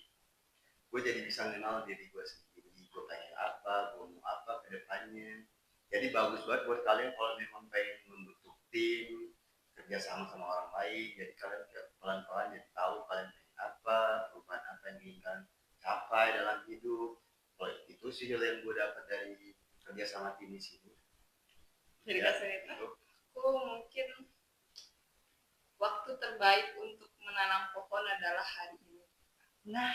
gue jadi bisa kenal diri gue sendiri, gue pengen apa, gue mau apa ke depannya. Jadi bagus banget buat kalian kalau memang pengen membentuk tim, kerja sama orang lain. Jadi kalian pelan-pelan jadi tahu kalian pengen apa, perubahan apa yang ingin kalian capai dalam hidup. Kalau itu sih yang gue dapat dari kerja sama tim di sini. Jadi Kak Senita? Aku mungkin waktu terbaik untuk menanam pohon adalah hari ini. Nah,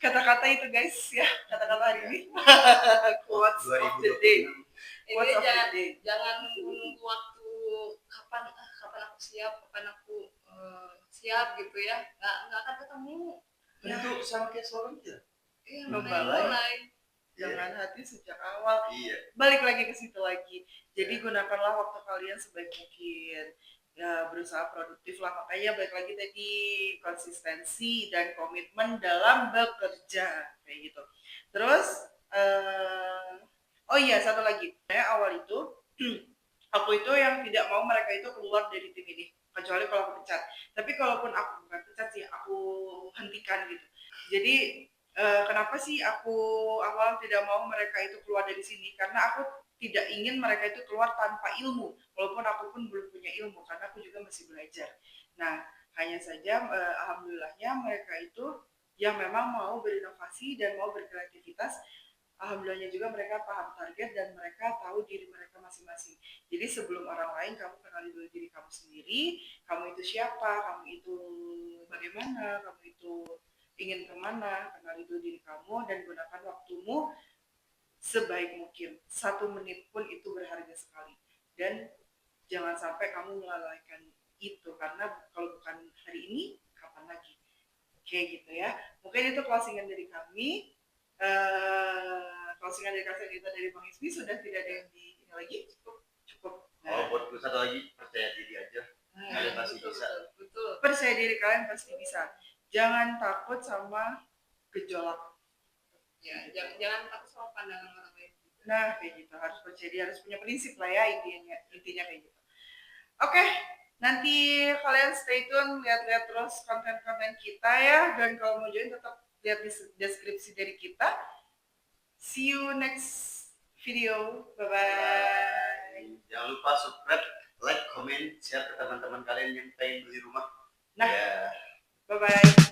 kata-kata itu guys ya, kata-kata hari ini. Quotes of the day. Ini jangan nunggu waktu kapan aku siap gitu ya. Nggak akan ketemu. Itu sama kayak slogan kita. Iya, mulai. Jangan hati sejak awal. Iya. Balik lagi ke situ lagi. Jadi gunakanlah waktu kalian sebaik mungkin. Ya, berusaha produktif lah. Makanya balik lagi tadi, konsistensi dan komitmen dalam bekerja kayak gitu. Terus oh iya, satu lagi. Awal itu aku itu yang tidak mau mereka itu keluar dari tim ini, kecuali kalau aku pecat. Tapi kalaupun aku bukan pecat sih, aku hentikan gitu. Jadi kenapa sih aku awal tidak mau mereka itu keluar dari sini? Karena aku tidak ingin mereka itu keluar tanpa ilmu, walaupun aku pun belum punya ilmu, karena aku juga masih belajar. Nah, hanya saja alhamdulillahnya mereka itu yang memang mau berinovasi dan mau berkreativitas. Alhamdulillahnya juga mereka paham target dan mereka tahu diri mereka masing-masing. Jadi sebelum orang lain, kamu kenali dulu diri kamu sendiri, kamu itu siapa, kamu itu bagaimana, kamu itu ingin kemana, kenali dulu diri kamu dan gunakan waktumu sebaik mungkin. 1 menit pun itu berharga sekali. Dan jangan sampai kamu melalaikan itu, karena kalau bukan hari ini, kapan lagi? Kayak gitu ya. Mungkin itu closingan dari kami. Closingan dari kasih kita dari Bang Ismi sudah tidak ada yang di ini lagi. Cukup. Oh, buat satu lagi, percaya diri aja. Kalian pasti bisa. Betul. Percaya diri kalian pasti bisa. Jangan takut sama gejolak. Ya, jangan takut sama pandangan orang lain. Nah, kayak gitu. Harus percaya diri, harus punya prinsip lah ya, intinya kayak gitu. Oke, nanti kalian stay tune, lihat-lihat terus konten-konten kita ya. Dan kalau mau join tetap lihat di deskripsi dari kita. See you next video. Bye-bye. Jangan lupa subscribe, like, comment, share ke teman-teman kalian yang pengen beli rumah. Nah, Ya. bye-bye.